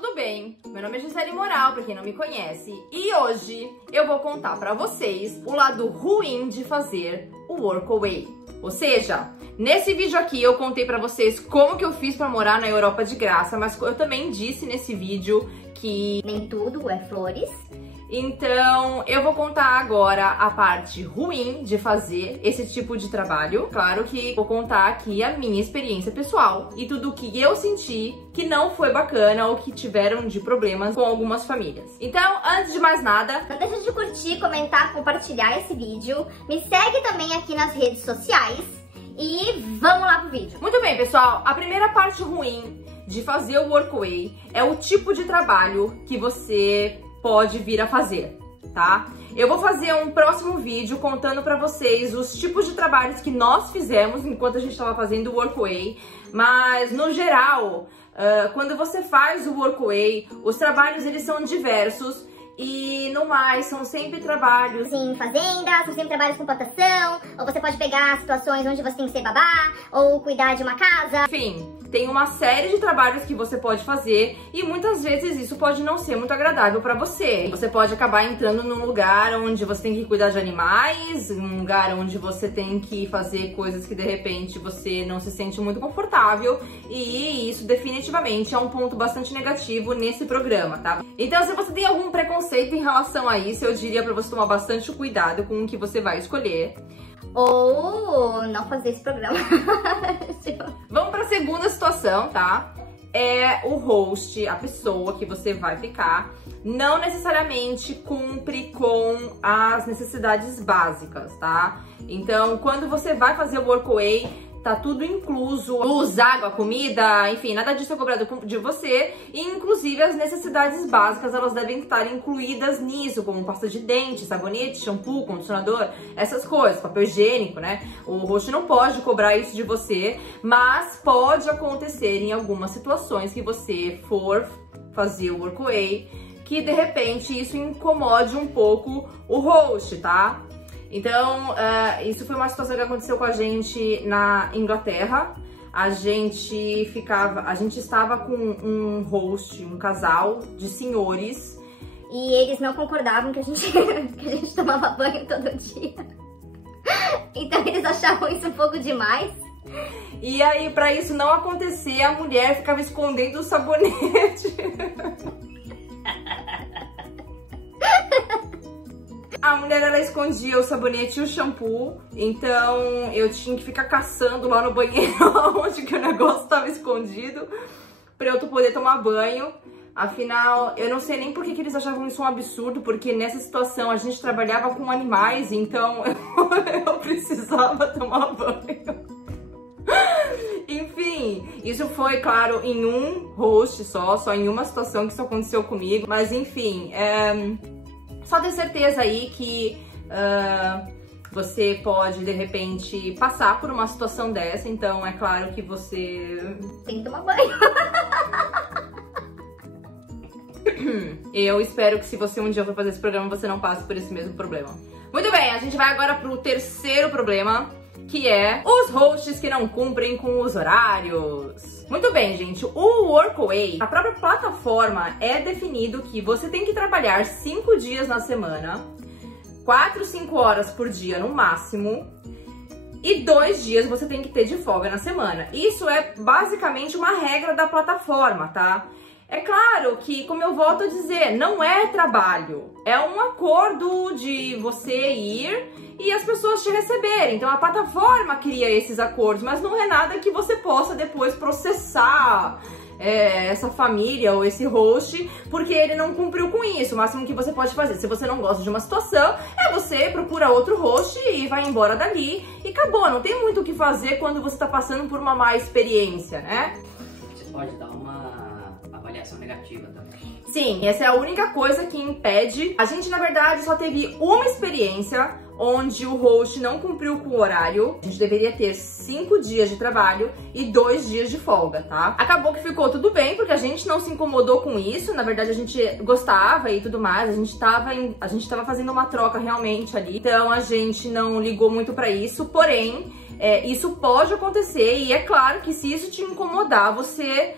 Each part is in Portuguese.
tudo bem? Meu nome é Gisele Moral, pra quem não me conhece, e hoje eu vou contar pra vocês o lado ruim de fazer o workaway. Ou seja, nesse vídeo aqui eu contei pra vocês como que eu fiz pra morar na Europa de graça, mas eu também disse nesse vídeo que nem tudo é flores. Então, eu vou contar agora a parte ruim de fazer esse tipo de trabalho. Claro que vou contar aqui a minha experiência pessoal e tudo o que eu senti que não foi bacana ou que tiveram de problemas com algumas famílias. Então, antes de mais nada, não deixa de curtir, comentar, compartilhar esse vídeo. Me segue também aqui nas redes sociais e vamos lá pro vídeo. Muito bem, pessoal. A primeira parte ruim de fazer o workaway é o tipo de trabalho que você pode vir a fazer, tá? Eu vou fazer um próximo vídeo contando pra vocês os tipos de trabalhos que nós fizemos enquanto a gente estava fazendo o workaway, mas no geral, quando você faz o workaway, os trabalhos eles são diversos e no mais são sempre trabalhos em fazenda, são sempre trabalhos com plantação, ou você pode pegar situações onde você tem que ser babá, ou cuidar de uma casa. Enfim, tem uma série de trabalhos que você pode fazer e muitas vezes isso pode não ser muito agradável pra você. Você pode acabar entrando num lugar onde você tem que cuidar de animais, um lugar onde você tem que fazer coisas que de repente você não se sente muito confortável, e isso definitivamente é um ponto bastante negativo nesse programa, tá? Então, se você tem algum preconceito em relação a isso, eu diria pra você tomar bastante cuidado com o que você vai escolher. Ou não fazer esse programa. Vamos para a segunda situação, tá? É o host, a pessoa que você vai ficar, não necessariamente cumpre com as necessidades básicas, tá? Então, quando você vai fazer o workaway, tá tudo incluso, luz, água, comida, enfim, nada disso é cobrado de você, e inclusive as necessidades básicas, elas devem estar incluídas nisso, como pasta de dente, sabonete, shampoo, condicionador, essas coisas, papel higiênico, né? O host não pode cobrar isso de você, mas pode acontecer em algumas situações que você for fazer o workaway, que de repente isso incomode um pouco o host, tá? Então, isso foi uma situação que aconteceu com a gente na Inglaterra. A gente estava com um host, um casal de senhores. E eles não concordavam que a gente tomava banho todo dia. Então eles achavam isso um pouco demais. E aí, pra isso não acontecer, a mulher ficava escondendo o sabonete. A mulher, ela escondia o sabonete e o shampoo, então eu tinha que ficar caçando lá no banheiro onde que o negócio estava escondido pra eu poder tomar banho. Afinal, eu não sei nem por que eles achavam isso um absurdo, porque nessa situação a gente trabalhava com animais, então eu precisava tomar banho. Enfim, isso foi, claro, em um host só em uma situação que isso aconteceu comigo, mas enfim, só ter certeza aí que você pode, de repente, passar por uma situação dessa. Então, é claro que você tem que tomar banho. Eu espero que se você um dia for fazer esse programa, você não passe por esse mesmo problema. Muito bem, a gente vai agora pro terceiro problema, que é os hosts que não cumprem com os horários. Muito bem, gente, o workaway, a própria plataforma é definido que você tem que trabalhar 5 dias na semana, 4, 5 horas por dia no máximo, e 2 dias você tem que ter de folga na semana. Isso é basicamente uma regra da plataforma, tá? É claro que, como eu volto a dizer, não é trabalho, é um acordo de você ir e as pessoas te receberem. Então a plataforma cria esses acordos, mas não é nada que você possa depois processar essa família ou esse host, porque ele não cumpriu com isso. O máximo que você pode fazer, se você não gosta de uma situação, é você procura outro host e vai embora dali e acabou. Não tem muito o que fazer quando você tá passando por uma má experiência, né? Você pode dar uma avaliação negativa também. Sim, essa é a única coisa que impede. A gente, na verdade, só teve uma experiência onde o host não cumpriu com o horário. A gente deveria ter 5 dias de trabalho e 2 dias de folga, tá? Acabou que ficou tudo bem, porque a gente não se incomodou com isso. Na verdade, a gente gostava e tudo mais. A gente tava fazendo uma troca realmente ali. Então, a gente não ligou muito pra isso. Porém, isso pode acontecer. E é claro que se isso te incomodar, você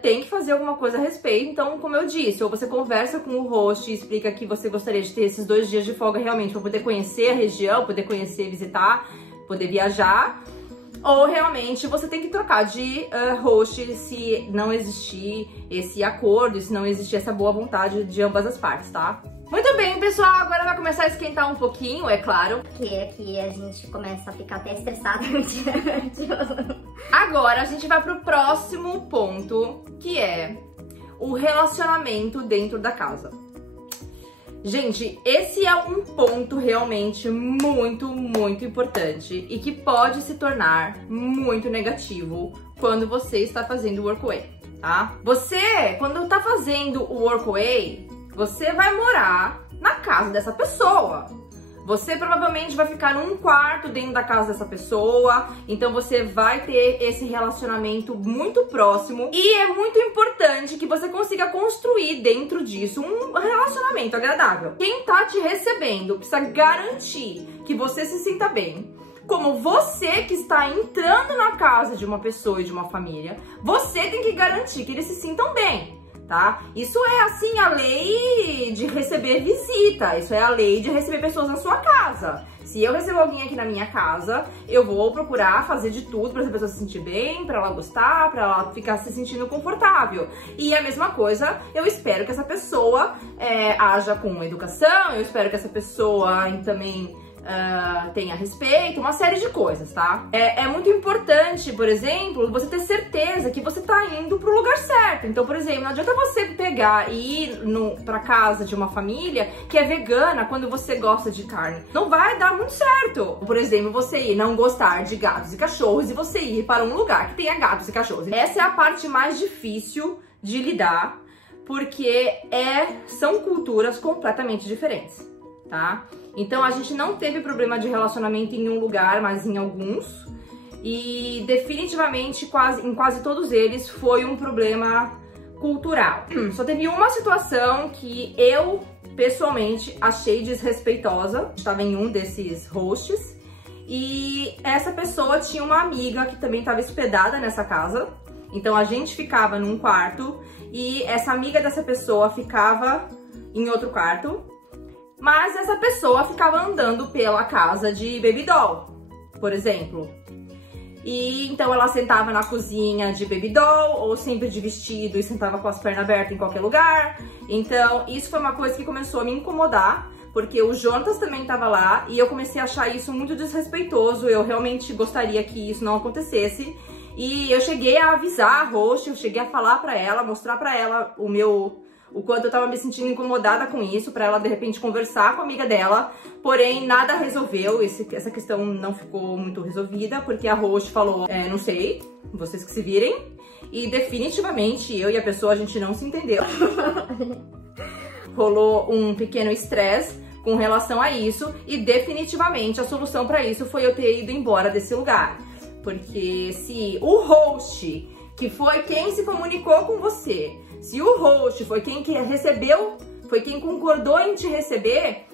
tem que fazer alguma coisa a respeito. Então, como eu disse, ou você conversa com o host e explica que você gostaria de ter esses 2 dias de folga realmente para poder conhecer a região, poder conhecer, visitar, poder viajar, ou realmente você tem que trocar de host se não existir esse acordo, se não existir essa boa vontade de ambas as partes, tá? Muito bem, pessoal, agora vai começar a esquentar um pouquinho, é claro. Que aqui a gente começa a ficar até estressado. Agora a gente vai pro próximo ponto, que é o relacionamento dentro da casa. Gente, esse é um ponto realmente muito importante e que pode se tornar muito negativo quando você está fazendo o workaway, tá? Você, quando tá fazendo o workaway, você vai morar na casa dessa pessoa. Você provavelmente vai ficar num quarto dentro da casa dessa pessoa, então você vai ter esse relacionamento muito próximo e é muito importante que você consiga construir dentro disso um relacionamento agradável. Quem tá te recebendo precisa garantir que você se sinta bem. Como você que está entrando na casa de uma pessoa e de uma família, você tem que garantir que eles se sintam bem. Tá? Isso é assim a lei de receber visita, isso é a lei de receber pessoas na sua casa. Se eu recebo alguém aqui na minha casa, eu vou procurar fazer de tudo para essa pessoa se sentir bem, para ela gostar, para ela ficar se sentindo confortável. E a mesma coisa, eu espero que essa pessoa haja com educação, eu espero que essa pessoa também tenha respeito, uma série de coisas, tá? É muito importante, por exemplo, você ter certeza que você tá indo pro lugar certo. Então, por exemplo, não adianta você pegar e ir pra casa de uma família que é vegana quando você gosta de carne. Não vai dar muito certo. Por exemplo, você ir não gostar de gatos e cachorros e você ir para um lugar que tenha gatos e cachorros. Essa é a parte mais difícil de lidar, porque são culturas completamente diferentes, tá? Então a gente não teve problema de relacionamento em um lugar, mas em alguns. E definitivamente em quase todos eles foi um problema cultural. Só teve uma situação que eu pessoalmente achei desrespeitosa. Estava em um desses hosts e essa pessoa tinha uma amiga que também estava hospedada nessa casa. Então a gente ficava num quarto e essa amiga dessa pessoa ficava em outro quarto. Mas essa pessoa ficava andando pela casa de baby doll, por exemplo. E então ela sentava na cozinha de baby doll, ou sempre de vestido e sentava com as pernas abertas em qualquer lugar. Então isso foi uma coisa que começou a me incomodar, porque o Jonas também estava lá e eu comecei a achar isso muito desrespeitoso. Eu realmente gostaria que isso não acontecesse. E eu cheguei a avisar a host, eu cheguei a falar pra ela, mostrar pra ela o quanto eu tava me sentindo incomodada com isso, pra ela de repente conversar com a amiga dela, porém nada resolveu, essa questão não ficou muito resolvida, porque a host falou, não sei, vocês que se virem, e definitivamente eu e a pessoa a gente não se entendeu. Rolou um pequeno estresse com relação a isso, e definitivamente a solução pra isso foi eu ter ido embora desse lugar, porque se o host, que foi quem se comunicou com você, se o host foi quem que recebeu, foi quem concordou em te receber,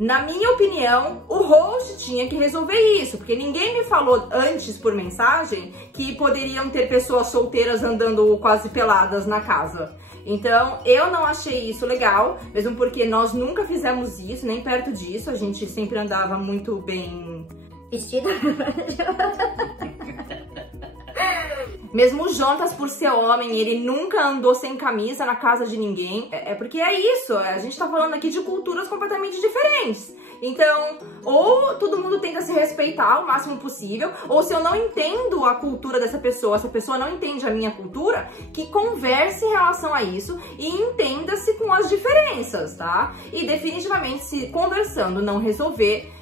na minha opinião, o host tinha que resolver isso, porque ninguém me falou antes por mensagem que poderiam ter pessoas solteiras andando quase peladas na casa. Então, eu não achei isso legal, mesmo porque nós nunca fizemos isso, nem perto disso, a gente sempre andava muito bem vestido. Mesmo o Jonas, por ser homem, ele nunca andou sem camisa na casa de ninguém. Porque é isso, a gente tá falando aqui de culturas completamente diferentes. Então, ou todo mundo tenta se respeitar o máximo possível, ou se eu não entendo a cultura dessa pessoa, se a pessoa não entende a minha cultura, que converse em relação a isso e entenda-se com as diferenças, tá? E definitivamente, se conversando não resolver,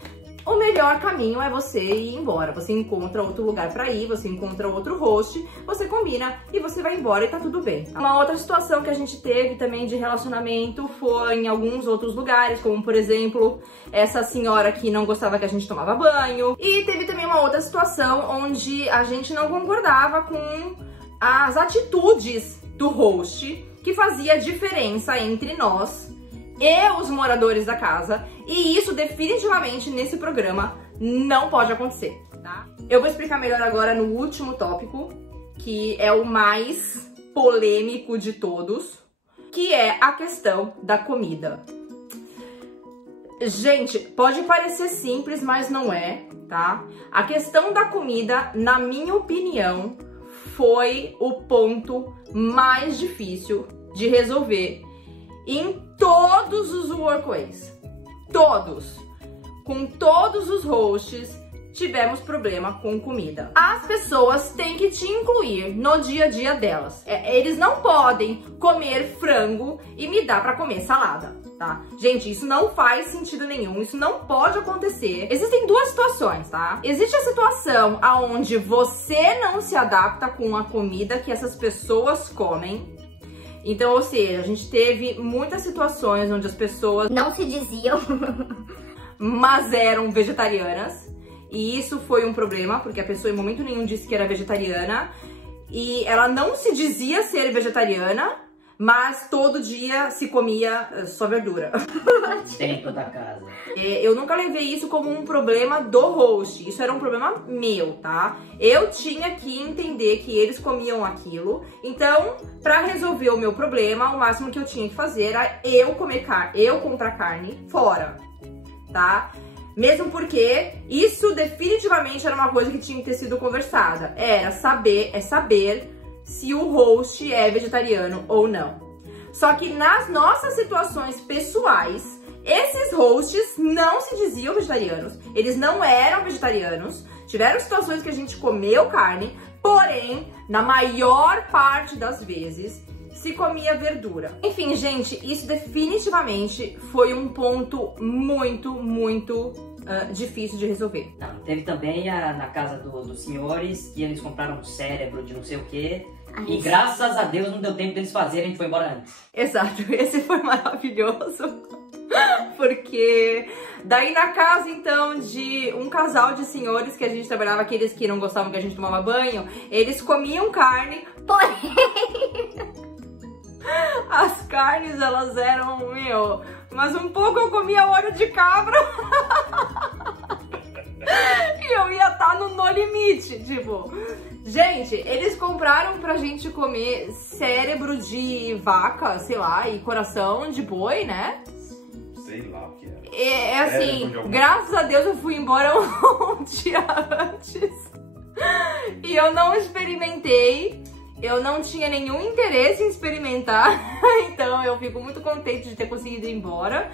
o melhor caminho é você ir embora. Você encontra outro lugar pra ir, você encontra outro host, você combina e você vai embora e tá tudo bem. Uma outra situação que a gente teve também de relacionamento foi em alguns outros lugares, como por exemplo, essa senhora que não gostava que a gente tomava banho. E teve também uma outra situação onde a gente não concordava com as atitudes do host, que fazia diferença entre nós e os moradores da casa, e isso definitivamente nesse programa não pode acontecer, tá? Eu vou explicar melhor agora no último tópico, que é o mais polêmico de todos, que é a questão da comida. Gente, pode parecer simples, mas não é, tá? A questão da comida, na minha opinião, foi o ponto mais difícil de resolver em todos os workways. Todos. Com todos os hosts, tivemos problema com comida. As pessoas têm que te incluir no dia a dia delas. Eles não podem comer frango e me dar pra comer salada, tá? Gente, isso não faz sentido nenhum, isso não pode acontecer. Existem duas situações, tá? Existe a situação onde você não se adapta com a comida que essas pessoas comem. Então, ou seja, a gente teve muitas situações onde as pessoas não se diziam, mas eram vegetarianas. E isso foi um problema, porque a pessoa em momento nenhum disse que era vegetariana. E ela não se dizia ser vegetariana, mas todo dia se comia só verdura. Dentro da casa. Eu nunca levei isso como um problema do host. Isso era um problema meu, tá? Eu tinha que entender que eles comiam aquilo. Então, pra resolver o meu problema, o máximo que eu tinha que fazer era eu comprar carne fora, tá? Mesmo porque isso definitivamente era uma coisa que tinha que ter sido conversada. Era saber se o host é vegetariano ou não. Só que nas nossas situações pessoais, esses hosts não se diziam vegetarianos. Eles não eram vegetarianos. Tiveram situações que a gente comeu carne, porém, na maior parte das vezes, se comia verdura. Enfim, gente, isso definitivamente foi um ponto muito difícil de resolver. Não, teve também na casa dos senhores, que eles compraram um cérebro de não sei o quê. E graças a Deus não deu tempo deles fazerem, a gente foi embora antes. Exato, esse foi maravilhoso. Porque daí na casa, então, de um casal de senhores que a gente trabalhava, aqueles que não gostavam que a gente tomava banho, eles comiam carne, porém as carnes, elas eram, mas um pouco eu comia óleo de cabra e eu ia estar no limite, tipo... Gente, eles compraram pra gente comer cérebro de vaca, sei lá, e coração de boi, né? Sei lá o que era. É assim, graças a Deus eu fui embora um dia antes e eu não experimentei. Eu não tinha nenhum interesse em experimentar, então eu fico muito contente de ter conseguido ir embora.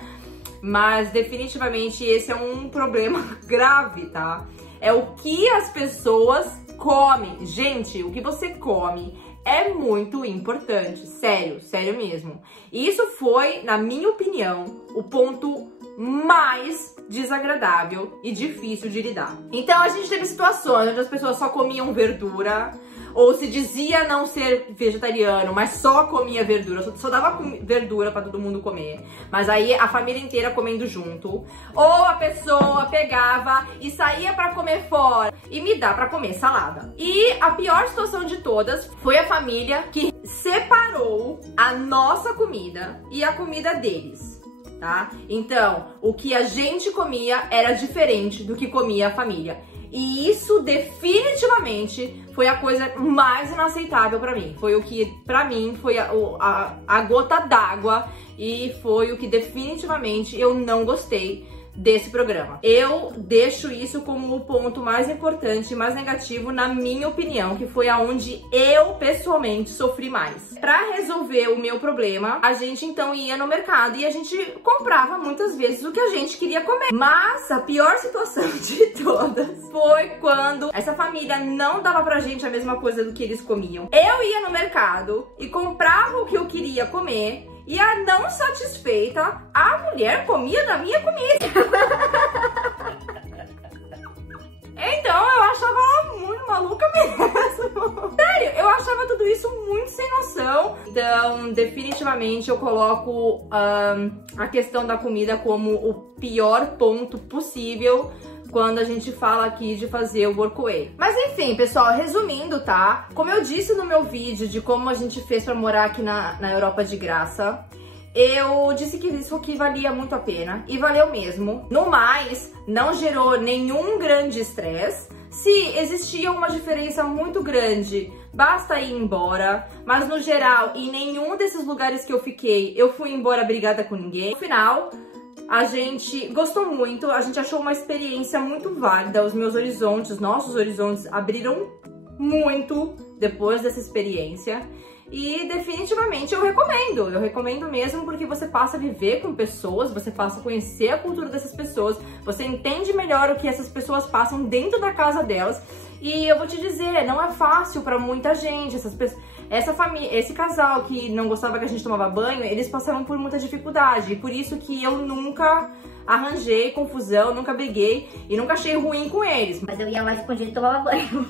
Mas definitivamente esse é um problema grave, tá? É o que as pessoas comem. Gente, o que você come é muito importante, sério, sério mesmo. E isso foi, na minha opinião, o ponto mais desagradável e difícil de lidar. Então a gente teve situações onde as pessoas só comiam verdura, ou se dizia não ser vegetariano, mas só comia verdura, só dava verdura pra todo mundo comer, mas aí a família inteira comendo junto. Ou a pessoa pegava e saía pra comer fora e me dá pra comer salada. E a pior situação de todas foi a família que separou a nossa comida e a comida deles, tá? Então, o que a gente comia era diferente do que comia a família. E isso definitivamente foi a coisa mais inaceitável pra mim. Foi o que, pra mim, foi a gota d'água e foi o que definitivamente eu não gostei desse programa. Eu deixo isso como o ponto mais importante e mais negativo, na minha opinião, que foi aonde eu pessoalmente sofri mais. Pra resolver o meu problema, a gente então ia no mercado e a gente comprava muitas vezes o que a gente queria comer. Mas a pior situação de todas foi quando essa família não dava pra gente a mesma coisa do que eles comiam. Eu ia no mercado e comprava o que eu queria comer, e a não satisfeita, a mulher comia da minha comida. Então eu achava ela muito maluca mesmo. Sério, eu achava tudo isso muito sem noção. Então, definitivamente eu coloco a questão da comida como o pior ponto possível quando a gente fala aqui de fazer o workaway. Mas enfim, pessoal, resumindo, tá? Como eu disse no meu vídeo de como a gente fez pra morar aqui na Europa de graça, eu disse que isso aqui valia muito a pena e valeu mesmo. No mais, não gerou nenhum grande estresse. Se existia uma diferença muito grande, basta ir embora. Mas no geral, em nenhum desses lugares que eu fiquei, eu fui embora brigada com ninguém. No final, a gente gostou muito, a gente achou uma experiência muito válida. Os meus horizontes, nossos horizontes abriram muito depois dessa experiência. E definitivamente eu recomendo mesmo, porque você passa a viver com pessoas, você passa a conhecer a cultura dessas pessoas, você entende melhor o que essas pessoas passam dentro da casa delas. E eu vou te dizer, não é fácil pra muita gente, essa família, esse casal que não gostava que a gente tomava banho, eles passaram por muita dificuldade, e por isso que eu nunca arranjei confusão, nunca briguei e nunca achei ruim com eles. Mas eu ia lá escondido e tomava banho.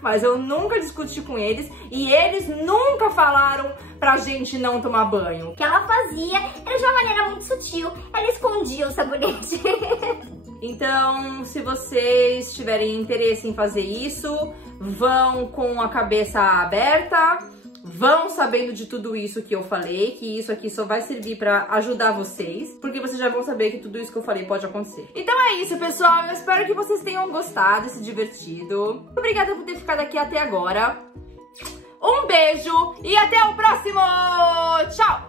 Mas eu nunca discuti com eles e eles nunca falaram pra gente não tomar banho. O que ela fazia era de uma maneira muito sutil, ela escondia o sabonete. Então, se vocês tiverem interesse em fazer isso, vão com a cabeça aberta, vão sabendo de tudo isso que eu falei, que isso aqui só vai servir pra ajudar vocês, porque vocês já vão saber que tudo isso que eu falei pode acontecer. Então é isso, pessoal, eu espero que vocês tenham gostado e se divertido. Obrigada por ter ficado aqui até agora. Um beijo e até o próximo! Tchau!